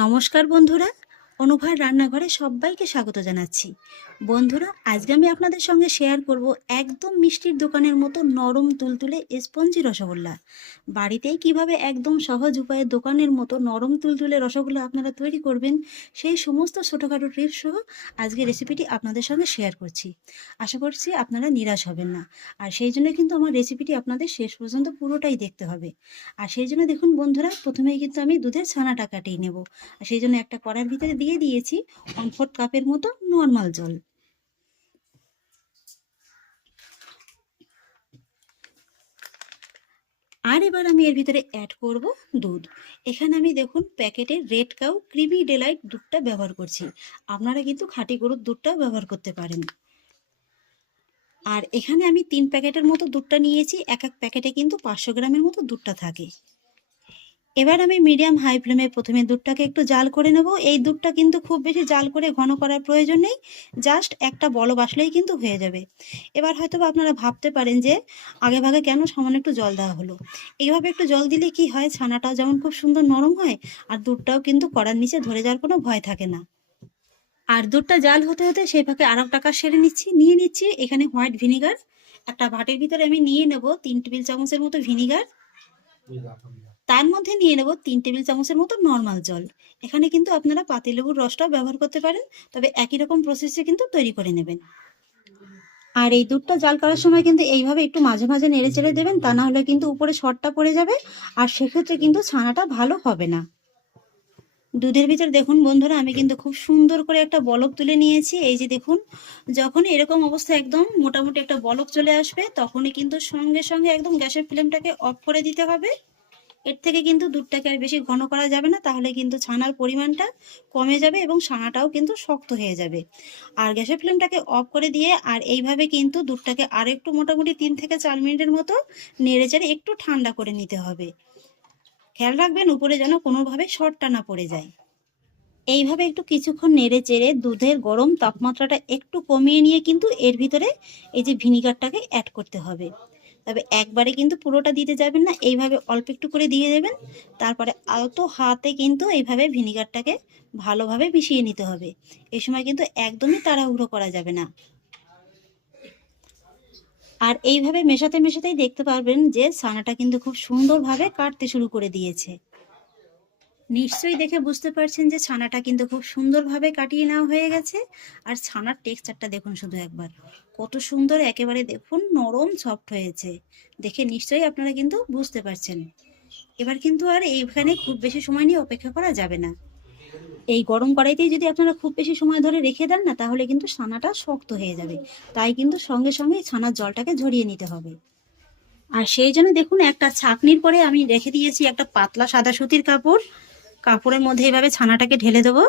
নমস্কার বন্ধুরা, অনুভার রান্নাঘরে সবাইকে স্বাগত জানাচ্ছি। বন্ধুরা, আজকে আমি আপনাদের সঙ্গে শেয়ার করব একদম মিষ্টির দোকানের মতো নরম তুলতুলে স্পঞ্জি রসগোল্লা। বাড়িতেই কিভাবে একদম সহজ উপায়ে দোকানের মতো নরম তুলতুলে রসগোল্লা আপনারা তৈরি করবেন, সেই সমস্ত ছোটোখাটো টিপস সহ আজকে রেসিপিটি আপনাদের সঙ্গে শেয়ার করছি। আশা করছি আপনারা নিরাশ হবেন না। আর সেই জন্য কিন্তু আমার রেসিপিটি আপনাদের শেষ পর্যন্ত পুরোটাই দেখতে হবে। আর সেই জন্য দেখুন বন্ধুরা, প্রথমেই কিন্তু আমি দুধের ছানাটা কাটিয়ে নেব। আর সেই জন্য একটা কড়ার ভিতরে দিয়ে দিয়েছি 1/4 কাপের মতো নর্মাল জল। আর এবার আমি এর ভিতরে অ্যাড করব দুধ। এখানে আমি দেখুন প্যাকেটের রেড কাউ ক্রিমি ডিলাইট দুধটা ব্যবহার করছি। আপনারা কিন্তু খাঁটি গরুর দুধটা ব্যবহার করতে পারেন। আর এখানে আমি 3 প্যাকেটের মতো দুধটা নিয়েছি। এক এক প্যাকেটে কিন্তু 500 গ্রামের মতো দুধটা থাকে। এবার আমি মিডিয়াম হাই ফ্লেমে প্রথমে দুধটাকে একটু জাল করে নেব। এই দুধটা কিন্তু খুব বেশি জাল করে ঘন করার প্রয়োজন নেই, জাস্ট একটা বলক আসলেই কিন্তু হয়ে যাবে। এবার হয়তো আপনারা ভাবতে পারেন যে আগে ভাগে কেন সামান্য একটু জল দেওয়া হলো। এইভাবে একটু জল দিলে কি হয়, ছানাটাও যেমন খুব সুন্দর নরম হয়, আর দুধটাও কিন্তু কড়ার নিচে ধরে যাওয়ার কোনো ভয় থাকে না। আর দুধটা জাল হতে হতে সেই ফাঁকে আরও টাকা সেরে নিয়ে নিচ্ছি এখানে হোয়াইট ভিনিগার। একটা বাটির ভিতরে আমি নিয়ে নেব 3 টেবিল চামচের মতো ভিনিগার। তার মধ্যে নিয়ে নেব 3 টেবিল চামচের মতো নর্মাল জল। এখানে কিন্তু আপনারা পাতিলেবুর রসটাও ব্যবহার করতে পারেন, তবে একই রকম প্রসেসে কিন্তু তৈরি করে নেবেন। আর এই দুধটা জাল করার সময় কিন্তু এইভাবে একটু মাঝে মাঝে নেড়ে চেড়ে দেবেন, তা না হলে কিন্তু উপরে সরটা পড়ে যাবে, আর সেক্ষেত্রে কিন্তু ছানাটা ভালো হবে না। দুধের ভিতর দেখুন বন্ধুরা, আমি কিন্তু খুব সুন্দর করে একটা বলক তুলে নিয়েছি। এই যে দেখুন, যখন এরকম অবস্থা একদম মোটামুটি একটা বলক চলে আসবে, তখনই কিন্তু সঙ্গে সঙ্গে একদম গ্যাসের ফ্লেমটাকে অফ করে দিতে হবে। এর থেকে কিন্তু দুধটাকে আর বেশি ঘন করা যাবে না, তাহলে কিন্তু ছানার পরিমাণটা কমে যাবে এবং ছানাটাও কিন্তু শক্ত হয়ে যাবে। আর গ্যাসের ফ্লেমটাকে অফ করে দিয়ে আর এইভাবে কিন্তু দুধটাকে আর একটু মোটামুটি 3 থেকে 4 মিনিটের মতো নেড়েচেড়ে একটু ঠান্ডা করে নিতে হবে। খেয়াল রাখবেন উপরে যেন কোনোভাবে শর্টটা না পড়ে যায়। এইভাবে একটু কিছুক্ষণ নেড়ে চেড়ে দুধের গরম তাপমাত্রাটা একটু কমিয়ে নিয়ে কিন্তু এর ভিতরে এই যে ভিনিগারটাকে অ্যাড করতে হবে। তবে একবারে কিন্তু পুরোটা দিতে যাবেন না, এইভাবে অল্প একটু করে দিয়ে দেবেন। তারপরে আলতো হাতে কিন্তু এইভাবে ভিনিগারটাকে ভালোভাবে মিশিয়ে নিতে হবে। এই সময় কিন্তু একদমই তাড়াহুড়ো করা যাবে না। আর এইভাবে মেশাতে মেশাতেই দেখতে পারবেন যে ছানাটা কিন্তু খুব সুন্দরভাবে কাটতে শুরু করে দিয়েছে। নিশ্চয়ই দেখে বুঝতে পারছেন যে ছানাটা কিন্তু খুব সুন্দরভাবে কাটিয়ে নেওয়া হয়ে গেছে। আর ছানার টেক্সচারটা দেখুন শুধু একবার, কত সুন্দর, একেবারে দেখুন নরম সফট হয়েছে। দেখে নিশ্চয়ই আপনারা কিন্তু বুঝতে পারছেন। এবার কিন্তু আর এইখানে খুব বেশি সময় নিয়ে অপেক্ষা করা যাবে না। এই গরম কড়াইতেই যদি আপনারা খুব বেশি সময় ধরে রেখে দেন না, তাহলে কিন্তু ছানাটা শক্ত হয়ে যাবে। তাই কিন্তু সঙ্গে সঙ্গে ছানার জলটাকে ঝরিয়ে নিতে হবে। আর সেই জন্য দেখুন, একটা ছাঁকনির পরে আমি রেখে দিয়েছি একটা পাতলা সাদা সুতির কাপড়। কাপড়ের মধ্যে এইভাবে ছানাটাকে ঢেলে দেবো।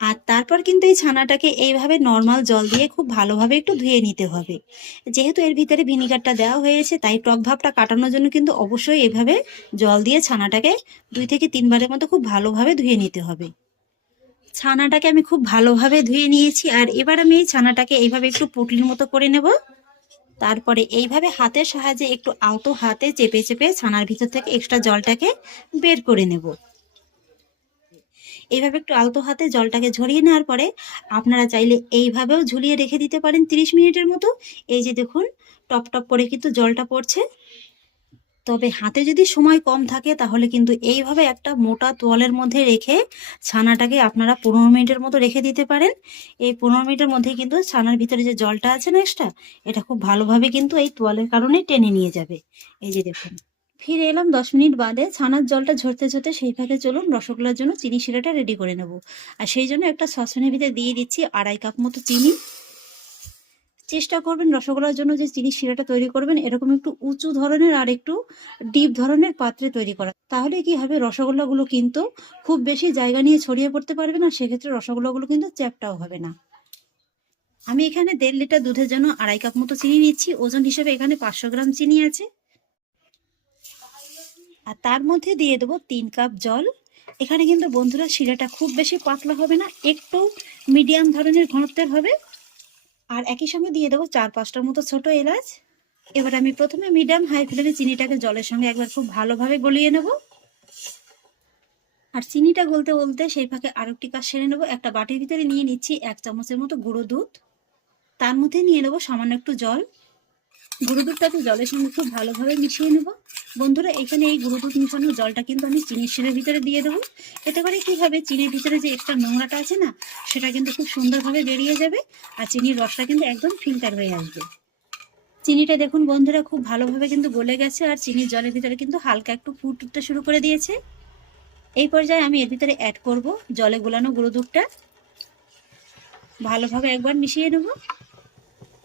আর তারপর কিন্তু এই ছানাটাকে এইভাবে নর্মাল জল দিয়ে খুব ভালোভাবে একটু ধুয়ে নিতে হবে। যেহেতু এর ভিতরে ভিনিগারটা দেওয়া হয়েছে, তাই টক ভাবটা কাটানোর জন্য কিন্তু অবশ্যই এভাবে জল দিয়ে ছানাটাকে 2 থেকে 3 বারের মতো খুব ভালোভাবে ধুয়ে নিতে হবে। ছানাটাকে আমি খুব ভালোভাবে ধুয়ে নিয়েছি। আর এবার আমি এই ছানাটাকে এইভাবে একটু পুটলির মতো করে নেব। তারপরে এইভাবে হাতের সাহায্যে একটু আলতো হাতে চেপে চেপে ছানার ভিতর থেকে এক্সট্রা জলটাকে বের করে নেব। এইভাবে একটু আলতো হাতে জলটাকে ঝরিয়ে নেওয়ার পরে আপনারা চাইলে এইভাবেও ঝুলিয়ে রেখে দিতে পারেন 30 মিনিটের মতো। এই যে দেখুন, টপ টপ করে কিন্তু জলটা পড়ছে। তবে হাতে যদি সময় কম থাকে, তাহলে কিন্তু এইভাবে একটা মোটা তোয়ালের মধ্যে রেখে ছানাটাকে আপনারা 15 মিনিটের মতো রেখে দিতে পারেন। এই 15 মিনিটের মধ্যে কিন্তু ছানার ভিতরে যে জলটা আছে না এক্সট্রা, এটা খুব ভালোভাবে কিন্তু এই তোয়ালের কারণে টেনে নিয়ে যাবে। এই যে দেখুন, ফিরে এলাম 10 মিনিট বাদে। ছানার জলটা ঝরতে ঝরতে সেই ফাঁকে চলুন রসগোল্লার জন্য চিনি শিরাটা রেডি করে নেব। আর সেই জন্য একটা সসপ্যানের ভিতরে দিয়ে দিচ্ছি 2.5 কাপ মতো চিনি। চেষ্টা করবেন রসগোল্লার জন্য যে চিনি শিরাটা তৈরি করবেন, এরকম একটু উঁচু ধরনের আর একটু ডিপ ধরনের পাত্রে তৈরি করা। তাহলে কি হবে, রসগোল্লাগুলো কিন্তু খুব বেশি জায়গা নিয়ে ছড়িয়ে পড়তে পারবে না, সেক্ষেত্রে রসগোল্লাগুলো কিন্তু চ্যাপটাও হবে না। আমি এখানে 1.5 লিটার দুধের জন্য 2.5 কাপ মতো চিনি নিচ্ছি। ওজন হিসেবে এখানে 500 গ্রাম চিনি আছে। আর তার মধ্যে দিয়ে দেবো 3 কাপ জল। এখানে কিন্তু বন্ধুরা শিরাটা খুব বেশি পাতলা হবে না, একটু মিডিয়াম ধরনের ঘনত্বের হবে। আর একই সঙ্গে দিয়ে দেবো 4-5টার মতো ছোট এলাচ। এবার আমি প্রথমে মিডিয়াম হাই ফ্লেমে চিনিটাকে জলের সঙ্গে একবার খুব ভালোভাবে গলিয়ে নেব। আর চিনিটা গলতে গলতে সেই ফাঁকে আরেকটি কাজ সেরে নেবো। একটা বাটির ভিতরে নিয়ে নিচ্ছি 1 চামচের মতো গুঁড়ো দুধ, তার মধ্যে নিয়ে নেবো সামান্য একটু জল। গুঁড়ো দুধটাকে জলের সঙ্গে খুব ভালোভাবে মিশিয়ে নেব। বন্ধুরা, এখানে এই গুঁড়ো দুধ মিশানো জলটা কিন্তু আমি চিনির শিরার ভিতরে দিয়ে দেবো। এতে করে কি হবে, চিনির ভিতরে যে এক্সট্রা নোংরাটা আছে না, সেটা কিন্তু খুব সুন্দরভাবে বেরিয়ে যাবে আর চিনির রসটা কিন্তু একদম ফিল্টার হয়ে আসবে। চিনিটা দেখুন বন্ধুরা খুব ভালোভাবে কিন্তু গলে গেছে আর চিনির জলের ভিতরে কিন্তু হালকা একটু ফুট উঠতে শুরু করে দিয়েছে। এই পর্যায়ে আমি এর ভিতরে অ্যাড করব জলে গোলানো গুঁড়ো দুধটা। ভালোভাবে একবার মিশিয়ে নেব।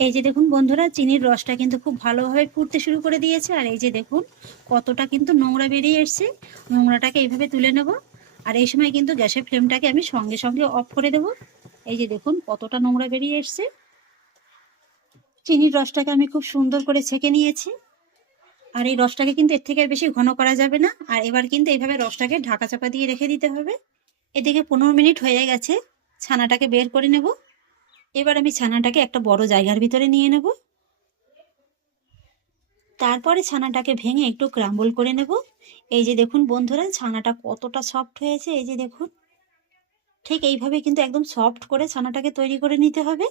এই যে দেখুন বন্ধুরা, চিনির রসটা কিন্তু খুব ভালোভাবে ফুটতে শুরু করে দিয়েছে আর এই যে দেখুন কতটা কিন্তু নোংরা বেরিয়ে এসছে। নোংরাটাকে এইভাবে তুলে নেব আর এই সময় কিন্তু গ্যাসের ফ্লেমটাকে আমি সঙ্গে সঙ্গে অফ করে দেব। এই যে দেখুন কতটা নোংরা বেরিয়ে এসছে। চিনির রসটাকে আমি খুব সুন্দর করে ছেঁকে নিয়েছি আর এই রসটাকে কিন্তু এর থেকে বেশি ঘন করা যাবে না। আর এবার কিন্তু এইভাবে রসটাকে ঢাকা চাপা দিয়ে রেখে দিতে হবে। এদিকে 15 মিনিট হয়ে গেছে, ছানাটাকে বের করে নেব। এবার আমি ছানাটাকে একটা বড় জায়গার ভিতরে নিয়ে নেব। তারপরে ছানাটাকে ভেঙে একটু ক্রাম্বল করে নেব। এই যে দেখুন বন্ধুরা, ছানাটা কতটা সফট হয়েছে। এই যে দেখুন, ঠিক এইভাবে কিন্তু একদম সফট করে ছানাটাকে তৈরি করে নিতে হবে।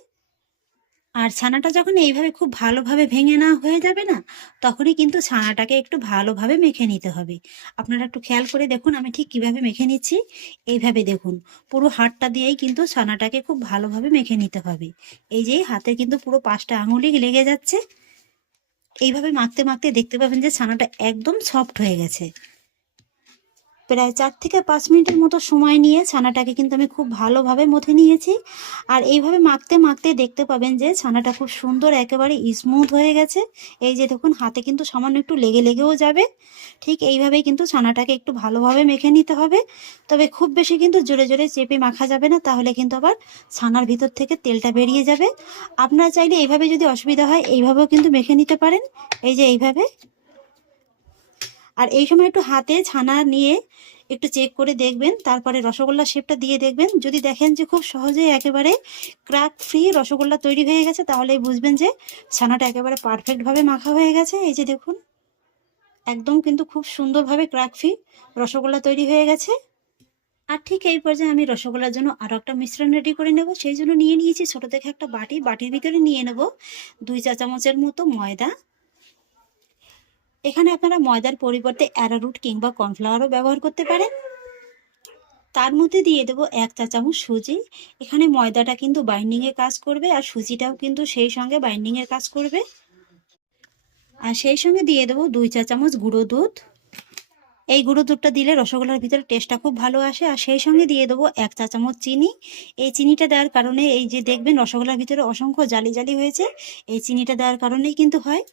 আর ছানাটা যখন এইভাবে খুব ভালোভাবে ভেঙে না হয়ে যাবে না, তখনই কিন্তু ছানাটাকে একটু ভালোভাবে মেখে নিতে হবে। আপনারা একটু খেয়াল করে দেখুন আমি ঠিক কিভাবে মেখে নিচ্ছি। এইভাবে দেখুন, পুরো হাতটা দিয়েই কিন্তু ছানাটাকে খুব ভালোভাবে মেখে নিতে হবে। এই যে হাতে কিন্তু পুরো 5টা আঙুলই লেগে যাচ্ছে। এইভাবে মাখতে মাখতে দেখতে পাবেন যে ছানাটা একদম সফট হয়ে গেছে। প্রায় 4 থেকে 5 মিনিটের মতো সময় নিয়ে ছানাটাকে কিন্তু আমি খুব ভালোভাবে মথে নিয়েছি। আর এইভাবে মাখতে মাখতে দেখতে পাবেন যে ছানাটা খুব সুন্দর একেবারে স্মুথ হয়ে গেছে। এই যে দেখুন, হাতে কিন্তু সামান্য একটু লেগেও যাবে। ঠিক এইভাবেই কিন্তু ছানাটাকে একটু ভালোভাবে মেখে নিতে হবে। তবে খুব বেশি কিন্তু জোরে জোরে চেপে মাখা যাবে না, তাহলে কিন্তু আবার ছানার ভিতর থেকে তেলটা বেরিয়ে যাবে। আপনারা চাইলে এইভাবে যদি অসুবিধা হয় এইভাবেও কিন্তু মেখে নিতে পারেন। এই যে এইভাবে। আর এই সময় একটু হাতে ছানা নিয়ে একটু চেক করে দেখবেন, তারপরে রসগোল্লা শেপটা দিয়ে দেখবেন। যদি দেখেন যে খুব সহজেই একেবারে ক্র্যাক ফ্রি রসগোল্লা তৈরি হয়ে গেছে, তাহলেই বুঝবেন যে ছানাটা একেবারে পারফেক্টভাবে মাখা হয়ে গেছে। এই যে দেখুন, একদম কিন্তু খুব সুন্দরভাবে ক্র্যাক ফ্রি রসগোল্লা তৈরি হয়ে গেছে। আর ঠিক এই পর্যায়ে আমি রসগোল্লার জন্য আরও একটা মিশ্রণ রেডি করে নেব। সেই জন্য নিয়ে নিয়েছি ছোটো থেকে একটা বাটি। বাটির ভিতরে নিয়ে নেব 2 চা চামচের মতো ময়দা। এখানে আপনারা ময়দার পরিবর্তে অ্যারারুট কিংবা কর্নফ্লাওয়ারও ব্যবহার করতে পারেন। তার মধ্যে দিয়ে দেবো 1 চা চামচ সুজি। এখানে ময়দাটা কিন্তু বাইন্ডিংয়ে কাজ করবে আর সুজিটাও কিন্তু সেই সঙ্গে বাইন্ডিংয়ের কাজ করবে। আর সেই সঙ্গে দিয়ে দেবো 2 চা চামচ গুঁড়ো দুধ। এই গুঁড়ো দুধটা দিলে রসগোল্লার ভিতরে টেস্টটা খুব ভালো আসে। আর সেই সঙ্গে দিয়ে দেবো 1 চা চামচ চিনি। এই চিনিটা দেওয়ার কারণে এই যে দেখবেন রসগোল্লার ভিতরে অসংখ্য জালি জালি হয়েছে, এই চিনিটা দেওয়ার কারণেই কিন্তু হয়।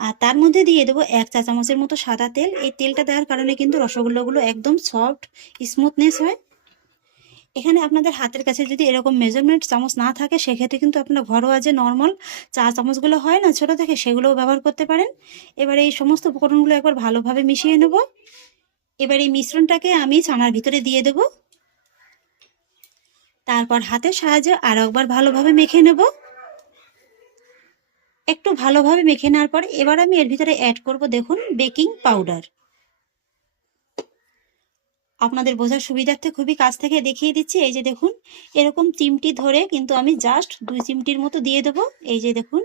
আর তার মধ্যে দিয়ে দেবো 1 চা চামচের মতো সাদা তেল। এই তেলটা দেওয়ার কারণে কিন্তু রসগোল্লাগুলো একদম সফট স্মুথনেস হয়। এখানে আপনাদের হাতের কাছে যদি এরকম মেজারমেন্ট চামচ না থাকে, সেক্ষেত্রে কিন্তু আপনারা ঘরোয়া যে নর্মাল চা চামচগুলো হয় না ছোটো থেকে, সেগুলোও ব্যবহার করতে পারেন। এবার এই সমস্ত উপকরণগুলো একবার ভালোভাবে মিশিয়ে নেব। এবার এই মিশ্রণটাকে আমি ছানার ভিতরে দিয়ে দেব। তারপর হাতের সাহায্যে আরও একবার ভালোভাবে মেখে নেব। একটু ভালোভাবে মেখে নেওয়ার পর এবার আমি এর ভিতরে অ্যাড করব দেখুন বেকিং পাউডার। আপনাদের বোঝার সুবিধার্থে খুবই কাছ থেকে দেখিয়ে দিচ্ছি। এই যে দেখুন, এরকম চিমটি ধরে কিন্তু আমি জাস্ট 2 চিমটির মতো দিয়ে দেবো। এই যে দেখুন,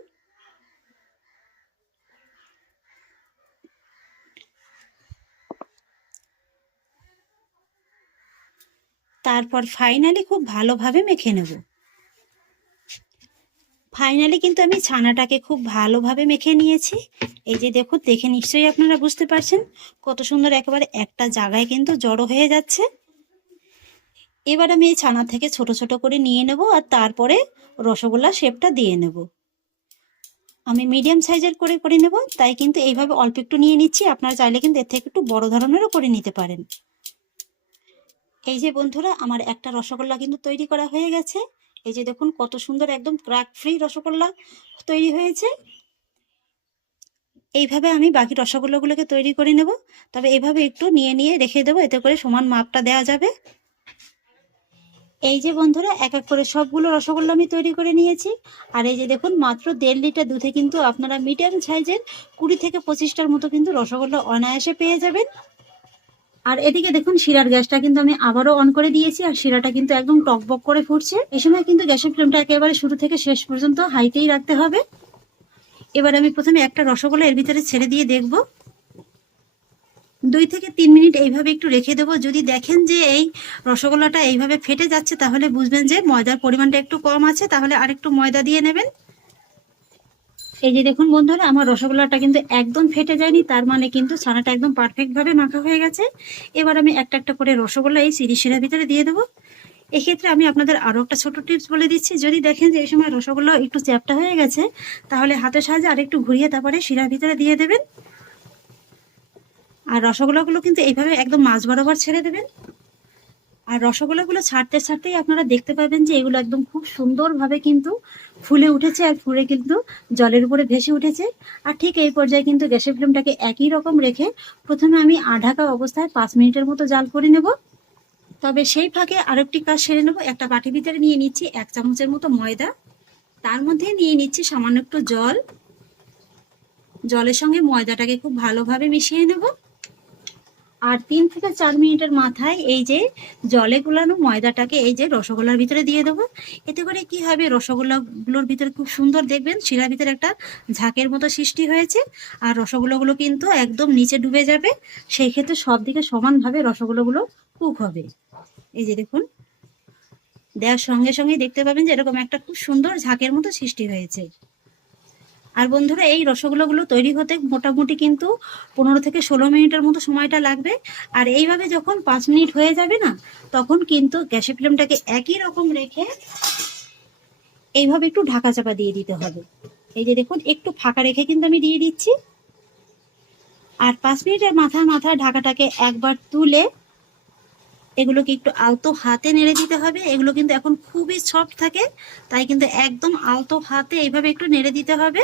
তারপর ফাইনালি খুব ভালোভাবে মেখে নেব। ফাইনালি কিন্তু আমি ছানাটাকে খুব ভালোভাবে মেখে নিয়েছি। এই যে দেখুন, দেখে নিশ্চয়ই আপনারা বুঝতে পারছেন কত সুন্দর একেবারে একটা জায়গায় কিন্তু জড়ো হয়ে যাচ্ছে। এবার আমি এই ছানা থেকে ছোট ছোট করে নিয়ে নেব আর তারপরে রসগোল্লা শেপটা দিয়ে নেব। আমি মিডিয়াম সাইজের করে নেব, তাই কিন্তু এইভাবে অল্প একটু নিয়ে নিচ্ছি। আপনারা চাইলে কিন্তু এর থেকে একটু বড় ধরনেরও করে নিতে পারেন। এই যে বন্ধুরা, আমার একটা রসগোল্লা কিন্তু তৈরি করা হয়ে গেছে। এই যে দেখুন কত সুন্দর একদম ক্র্যাক ফ্রি রসগোল্লা তৈরি হয়েছে। এইভাবে আমি বাকি রসগোল্লাগুলোকে তৈরি করে নেব। তবে এইভাবে একটু নিয়ে নিয়ে রেখে দেবো, এতে করে সমান মাপটা দেওয়া যাবে। এই যে বন্ধুরা, এক এক করে সবগুলো রসগোল্লা আমি তৈরি করে নিয়েছি। আর এই যে দেখুন, মাত্র 1.5 লিটার দুধে কিন্তু আপনারা মিডিয়াম সাইজের 20 থেকে 25টার মতো কিন্তু রসগোল্লা অনায়াসে পেয়ে যাবেন। আর এদিকে দেখুন শিরার গ্যাসটা কিন্তু আমি আবারও অন করে দিয়েছি, আর শিরাটা কিন্তু একদম টকবক করে ফুটছে। এই সময় কিন্তু গ্যাসের ফ্লেমটা একেবারে শুরু থেকে শেষ পর্যন্ত হাইতেই রাখতে হবে। এবার আমি প্রথমে একটা রসগোল্লা এর ভিতরে ছেড়ে দিয়ে দেখব। 2 থেকে 3 মিনিট এইভাবে একটু রেখে দেবো। যদি দেখেন যে এই রসগোল্লাটা এইভাবে ফেটে যাচ্ছে, তাহলে বুঝবেন যে ময়দার পরিমাণটা একটু কম আছে, তাহলে আরেকটু ময়দা দিয়ে নেবেন। এই যে দেখুন বন্ধুরা, আমার রসগোল্লাটা কিন্তু একদম ফেটে যায়নি, তার মানে কিন্তু ছানাটা একদম পারফেক্ট ভাবে মাখা হয়ে গেছে। এবার আমি একটা একটা করে রসগোল্লা এই চিনি শিরার ভিতরে দিয়ে দেবো। এক্ষেত্রে আমি আপনাদের আরো একটা ছোট টিপস বলে দিচ্ছি। যদি দেখেন যে এই সময় রসগোল্লা একটু চ্যাপ্টা হয়ে গেছে, তাহলে হাতের সাহায্যে আরেকটু ঘুরিয়ে তারপরে শিরার ভিতরে দিয়ে দেবেন। আর রসগোল্লাগুলো কিন্তু এইভাবে একদম মাঝ বরাবর ছেড়ে দেবেন। আর রসগোল্লাগুলো ছাড়তে ছাড়তেই আপনারা দেখতে পাবেন যে এগুলো একদম খুব সুন্দরভাবে কিন্তু ফুলে উঠেছে, আর ফুলে কিন্তু জলের উপরে ভেসে উঠেছে। আর ঠিক এই পর্যায়ে কিন্তু গ্যাসের ফ্লেমটাকে একই রকম রেখে প্রথমে আমি আঢাকা অবস্থায় 5 মিনিটের মতো জাল করে নেব। তবে সেই ফাঁকে আরেকটি কাজ সেরে নেব। একটা বাটি ভিতরে নিয়ে নিচ্ছি 1 চামচের মতো ময়দা, তার মধ্যে নিয়ে নিচ্ছি সামান্য একটু জল। জলের সঙ্গে ময়দাটাকে খুব ভালোভাবে মিশিয়ে নেব। আর 3 থেকে 4 মিনিটের মাথায় এই যে জলে গুলানো ময়দাটাকে এই যে রসগোল্লার ভিতরে দিয়ে দেবো। এতে করে কি হবে, রসগোল্লাগুলোর ভিতরে খুব সুন্দর দেখবেন শিরার ভিতরে একটা ঝাঁকের মতো সৃষ্টি হয়েছে, আর রসগোল্লাগুলো কিন্তু একদম নিচে ডুবে যাবে। সেই ক্ষেত্রে সব দিকে সমানভাবে রসগোল্লাগুলো কুক হবে। এই যে দেখুন, দেওয়ার সঙ্গে সঙ্গে দেখতে পাবেন যে এরকম একটা খুব সুন্দর ঝাঁকের মতো সৃষ্টি হয়েছে। আর বন্ধুরা, এই রসগোল্লাগুলো তৈরি হতে মোটামুটি কিন্তু 15 থেকে 16 মিনিটের মতো সময়টা লাগবে। আর এইভাবে যখন 5 মিনিট হয়ে যাবে না, তখন কিন্তু গ্যাসের ফ্লেমটাকে একই রকম রেখে এইভাবে একটু ঢাকা চাপা দিয়ে দিতে হবে। এই যে দেখুন, একটু ফাঁকা রেখে কিন্তু আমি দিয়ে দিচ্ছি। আর 5 মিনিটের মাথায় মাথায় ঢাকাটাকে একবার তুলে এগুলোকে একটু আলতো হাতে নেড়ে দিতে হবে। এগুলো কিন্তু এখন খুবই সফট থাকে, তাই কিন্তু একদম আলতো হাতে এইভাবে একটু নেড়ে দিতে হবে।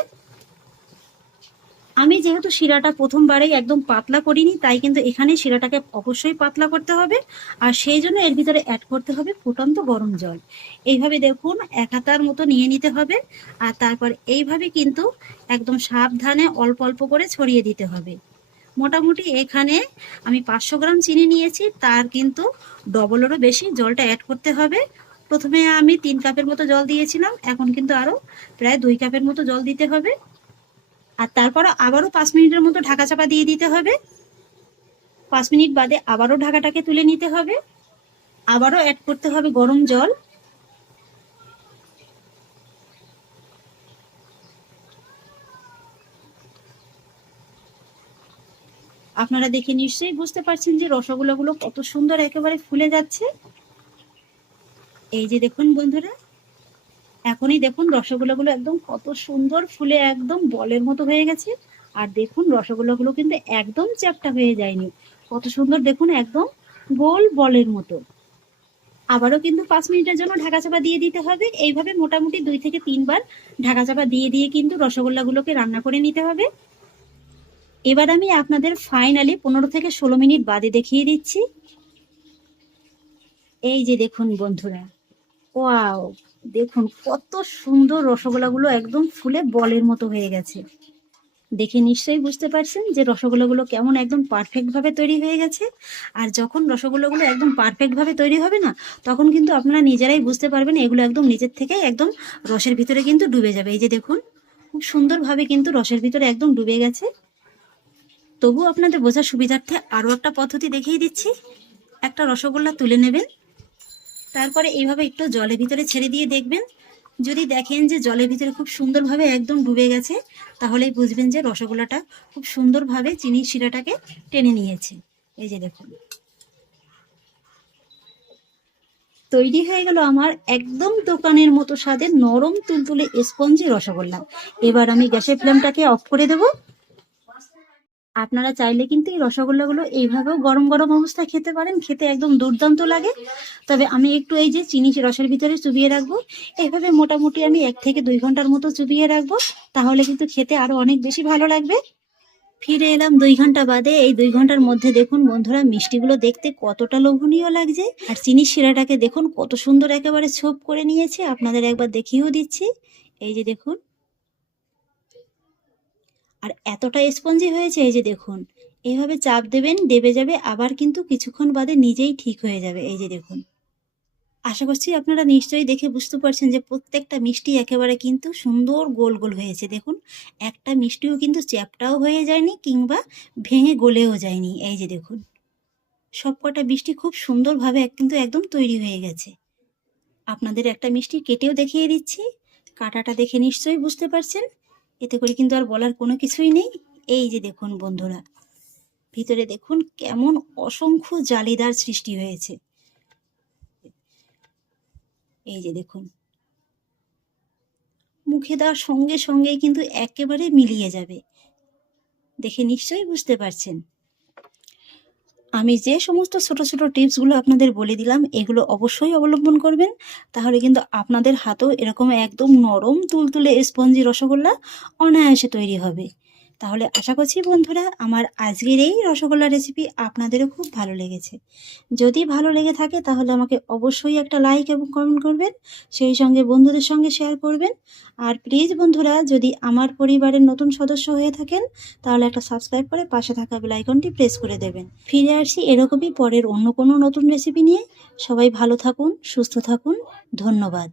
আমি যেহেতু শিরাটা প্রথমবারেই একদম পাতলা করিনি, তাই কিন্তু এখানে শিরাটাকে অবশ্যই পাতলা করতে হবে। আর সেই জন্য এর ভিতরে অ্যাড করতে হবে ফুটন্ত গরম জল। এইভাবে দেখুন 1 হাতার মতো নিয়ে নিতে হবে। আর তারপর এইভাবে কিন্তু একদম সাবধানে অল্প অল্প করে ছড়িয়ে দিতে হবে। মোটামুটি এখানে আমি 500 গ্রাম চিনি নিয়েছি, তার কিন্তু ডবলেরও বেশি জলটা অ্যাড করতে হবে। প্রথমে আমি 3 কাপের মতো জল দিয়েছিলাম, এখন কিন্তু আরো প্রায় 2 কাপের মতো জল দিতে হবে। আর তারপর আবারও 5 মিনিটের মতো ঢাকা চাপা দিয়ে দিতে হবে। 5 মিনিট বাদে আবারও ঢাকাটাকে তুলে নিতে হবে, আবারও অ্যাড করতে হবে গরম জল। আপনারা দেখে নিশ্চয়ই বুঝতে পারছেন যে রসগোল্লাগুলো কত সুন্দর একেবারে ফুলে যাচ্ছে। এই যে দেখুন বন্ধুরা, এখনই দেখুন রসগোল্লাগুলো একদম কত সুন্দর ফুলে একদম বলের মতো হয়ে গেছে। আর দেখুন রসগোল্লাগুলো কিন্তু একদম চ্যাপ্টা হয়ে যায়নি, কত সুন্দর দেখুন একদম গোল বলের মতো। আবারও কিন্তু 5 মিনিটের জন্য ঢাকা চাপা দিয়ে দিতে হবে। এইভাবে মোটামুটি 2 থেকে 3 বার ঢাকা চাপা দিয়ে দিয়ে কিন্তু রসগোল্লাগুলোকে রান্না করে নিতে হবে। এবার আমি আপনাদের ফাইনালি 15 থেকে 16 মিনিট বাদে দেখিয়ে দিচ্ছি। এই যে দেখুন বন্ধুরা, ওয়াও, দেখুন কত সুন্দর রসগোল্লাগুলো একদম ফুলে বলের মতো হয়ে গেছে। দেখে নিশ্চয়ই বুঝতে পারছেন যে রসগোল্লাগুলো কেমন একদম পারফেক্ট ভাবে তৈরি হয়ে গেছে। আর যখন রসগোল্লাগুলো একদম পারফেক্ট ভাবে তৈরি হবে না, তখন কিন্তু আপনারা নিজেরাই বুঝতে পারবেন এগুলো একদম নিজের থেকে একদম রসের ভিতরে কিন্তু ডুবে যাবে। এই যে দেখুন, খুব সুন্দরভাবে কিন্তু রসের ভিতরে একদম ডুবে গেছে। তবু আপনাদের বোঝার সুবিধার্থে আরো একটা পদ্ধতি দেখিয়ে দিচ্ছি। একটা রসগোল্লা তুলে নেবেন, তারপরে এইভাবে একটু জলের ভিতরে ছেড়ে দিয়ে দেখবেন। যদি দেখেন যে জলের ভিতরে খুব সুন্দরভাবে একদম ডুবে গেছে, তাহলেই বুঝবেন যে রসগোল্লাটা খুব সুন্দরভাবে চিনির শিরাটাকে টেনে নিয়েছে। এই যে দেখুন, তৈরি হয়ে গেল আমার একদম দোকানের মতো স্বাদের নরম তুলতুলে স্পঞ্জি রসগোল্লা। এবার আমি গ্যাসের ফ্লেমটাকে অফ করে দেব। আপনারা চাইলে কিন্তু এই রসগোল্লাগুলো এইভাবেও গরম গরম অবস্থায় খেতে পারেন, খেতে একদম দুর্দান্ত লাগে। তবে আমি একটু এই যে চিনি রসের ভিতরে চুবিয়ে রাখবো। এইভাবে মোটামুটি আমি 1 থেকে 2 ঘন্টার মতো চুবিয়ে রাখবো, তাহলে কিন্তু খেতে আরো অনেক বেশি ভালো লাগবে। ফিরে এলাম 2 ঘন্টা বাদে। এই 2 ঘন্টার মধ্যে দেখুন বন্ধুরা, মিষ্টিগুলো দেখতে কতটা লোভনীয় লাগছে, আর চিনির শিরাটাকে দেখুন কত সুন্দর একেবারে ছোপ করে নিয়েছে। আপনাদের একবার দেখিয়েও দিচ্ছি। এই যে দেখুন, আর এতটা স্পঞ্জি হয়েছে। এই যে দেখুন, এভাবে চাপ দেবেন, দেবে যাবে, আবার কিন্তু কিছুক্ষণ বাদে নিজেই ঠিক হয়ে যাবে। এই যে দেখুন। আশা করছি আপনারা নিশ্চয়ই দেখে বুঝতে পারছেন যে প্রত্যেকটা মিষ্টি একেবারে কিন্তু সুন্দর গোল গোল হয়েছে। দেখুন, একটা মিষ্টিও কিন্তু চ্যাপ্টাও হয়ে যায়নি কিংবা ভেঙে গলেও যায়নি। এই যে দেখুন, সবকটা মিষ্টি খুব সুন্দরভাবে কিন্তু একদম তৈরি হয়ে গেছে। আপনাদের একটা মিষ্টি কেটেও দেখিয়ে দিচ্ছি। কাটাটা দেখে নিশ্চয়ই বুঝতে পারছেন। এতে করে কিন্তু আর বলার কোনো কিছুই নেই। এই যে দেখুন বন্ধুরা, ভিতরে দেখুন কেমন অসংখ্য জালিদার সৃষ্টি হয়েছে। এই যে দেখুন, মুখে দেওয়ার সঙ্গে সঙ্গেই কিন্তু একেবারে মিলিয়ে যাবে। দেখে নিশ্চয়ই বুঝতে পারছেন। আমি যে সমস্ত ছোট ছোট টিপসগুলো আপনাদের বলে দিলাম, এগুলো অবশ্যই অবলম্বন করবেন। তাহলে কিন্তু আপনাদের হাতেও এরকম একদম নরম তুলতুলে স্পঞ্জি রসগোল্লা অনায়াসে তৈরি হবে। তাহলে আশা করছি বন্ধুরা, আমার আজকের এই রসগোল্লা রেসিপি আপনাদেরও খুব ভালো লেগেছে। যদি ভালো লেগে থাকে তাহলে আমাকে অবশ্যই একটা লাইক এবং কমেন্ট করবেন, সেই সঙ্গে বন্ধুদের সঙ্গে শেয়ার করবেন। আর প্লিজ বন্ধুরা, যদি আমার পরিবারের নতুন সদস্য হয়ে থাকেন তাহলে একটা সাবস্ক্রাইব করে পাশে থাকা বেল আইকনটি প্রেস করে দেবেন। ফিরে আসছি এরকমই পরের অন্য কোনো নতুন রেসিপি নিয়ে। সবাই ভালো থাকুন, সুস্থ থাকুন। ধন্যবাদ।